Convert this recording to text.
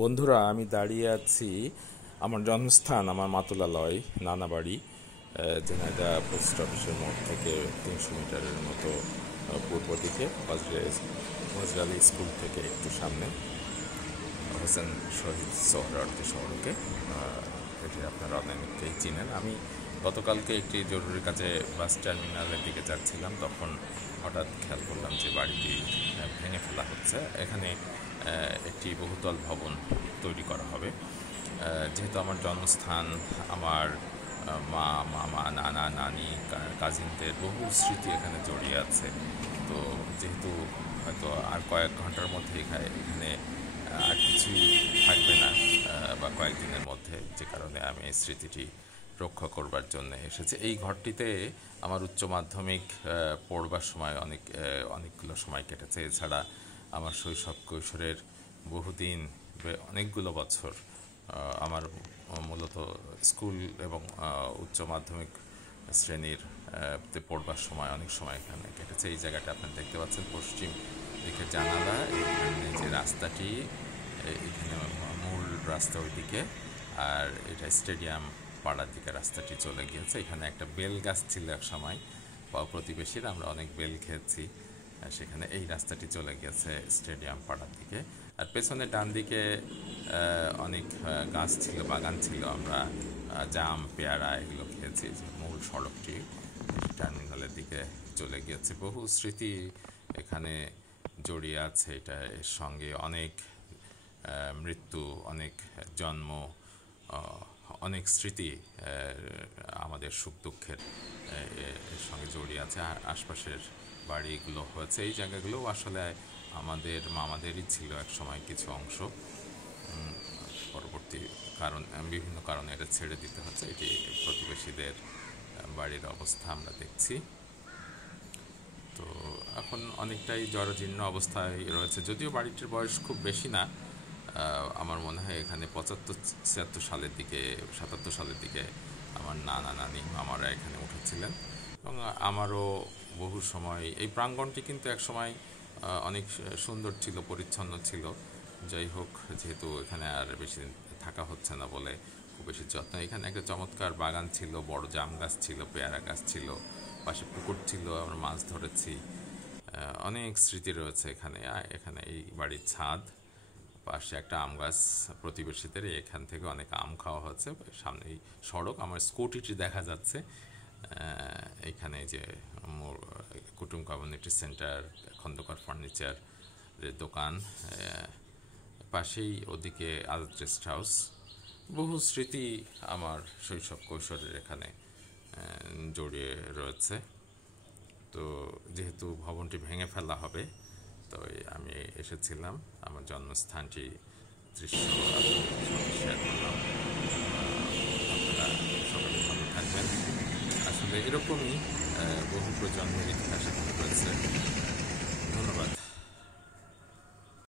বন্ধুরা, আমি দাঁড়িয়ে আছি আমার জন্মস্থান, আমার মাতুলালয় নানাবাড়ি, ঝিনাইদহ পোস্ট অফিসের মোড় থেকে 300 মিটারের মতো পূর্ব দিকে, ওয়াজরালি স্কুল থেকে একটু সামনে, হোসেন শহীদ সোহরাওয়ার্দী সড়কে। এটি আপনারা অনেকেই চিনেন। আমি গতকালকে একটি জরুরি কাজে বাস টার্মিনালের দিকে যাচ্ছিলাম, তখন হঠাৎ খেয়াল করলাম যে বাড়িটি ভেঙে ফেলা হচ্ছে। এখানে একটি বহুতল ভবন তৈরি করা হবে। যেহেতু আমার জন্মস্থান, আমার মা, মামা, নানা, নানি, কাজিনদের বহু স্মৃতি এখানে জড়িয়ে আছে। তো যেহেতু হয়তো আর কয়েক ঘন্টার মধ্যে এখানে আর কিছুই থাকবে না, বা কয়েকদিনের মধ্যে, যে কারণে আমি এই স্মৃতিটি রক্ষা করবার জন্য এসেছি। এই ঘরটিতে আমার উচ্চ মাধ্যমিক পড়বার সময় অনেকগুলো সময় কেটেছে। এছাড়া আমার শৈশব কৈশোরের বহুদিন, অনেকগুলো বছর আমার মূলত স্কুল এবং উচ্চ মাধ্যমিক শ্রেণীর পড়বার সময় অনেক সময় এখানে কেটেছে। এই জায়গাটা আপনারা দেখতে পাচ্ছেন, পশ্চিম দিকে জানালা, এখানে যে রাস্তাটি, এখানে মূল রাস্তা ওইদিকে, আর এটা স্টেডিয়াম পাড়ার দিকে রাস্তাটি চলে গিয়েছে। এখানে একটা বেল গাছ ছিল এক সময়, প্রতিবেশীরা আমরা অনেক বেল খেয়েছি সেখানে। এই রাস্তাটি চলে গেছে স্টেডিয়াম পাড়ার দিকে, আর পেছনে ডান দিকে অনেক গাছ ছিল, বাগান ছিল, আমরা জাম, পেয়ারা এগুলো খেয়েছি। মূল সড়কটি টার্মিনালের দিকে চলে গিয়েছে। বহু স্মৃতি এখানে জড়িয়ে আছে। এটা এর সঙ্গে অনেক মৃত্যু, অনেক জন্ম, অনেক স্মৃতি, আমাদের সুখ দুঃখের এর সঙ্গে জড়িয়ে আছে। আশপাশের বাড়িগুলো হয়েছে, এই জায়গাগুলোও আসলে আমাদের মামাদেরই ছিল এক সময় কিছু অংশ। পরবর্তী বিভিন্ন কারণে এটা ছেড়ে দিতে হচ্ছে। এটি প্রতিবেশীদের বাড়ির অবস্থা আমরা দেখছি। তো এখন অনেকটাই জরাজীর্ণ অবস্থায় রয়েছে, যদিও বাড়িটির বয়স খুব বেশি না। আমার মনে হয় এখানে 75-76 সালের দিকে, 77 সালের দিকে আমার নানা, নানি, মামারা এখানে উঠেছিলেন। এবং আমারও বহু সময় এই প্রাঙ্গণটি কিন্তু এক সময় অনেক সুন্দর ছিল, পরিচ্ছন্ন ছিল। যাই হোক, যেহেতু এখানে আর বেশি দিন থাকা হচ্ছে না বলে খুব বেশি যত্ন। এখানে একটা চমৎকার বাগান ছিল, বড় জাম গাছ ছিল, পেয়ারা গাছ ছিল, পাশে পুকুর ছিল, আমরা মাছ ধরেছি। অনেক স্মৃতি রয়েছে এখানে। এখানে এই বাড়ির ছাদ, পাশে একটা আম গাছ, প্রতিবেশীদের এখান থেকে অনেক আম খাওয়া হচ্ছে। সামনেই সড়ক, আমার স্কুটিটি দেখা যাচ্ছে। এখানে যে কুটুম কমিউনিটি সেন্টার, খন্দকার ফার্নিচারের দোকান, পাশেই ওদিকে আজাদ রেস্ট হাউস। বহু স্মৃতি আমার শৈশব কৈশোরের এখানে জড়িয়ে রয়েছে। তো যেহেতু ভবনটি ভেঙে ফেলা হবে, তো আমি এসেছিলাম, আমার জন্মস্থানটি দৃশ্য শেয়ার করলাম। আপনারা সকলে ভালো থাকবেন। আসলে এরকমই বহু প্রজন্মের ইতিহাস এখানে রয়েছে। ধন্যবাদ।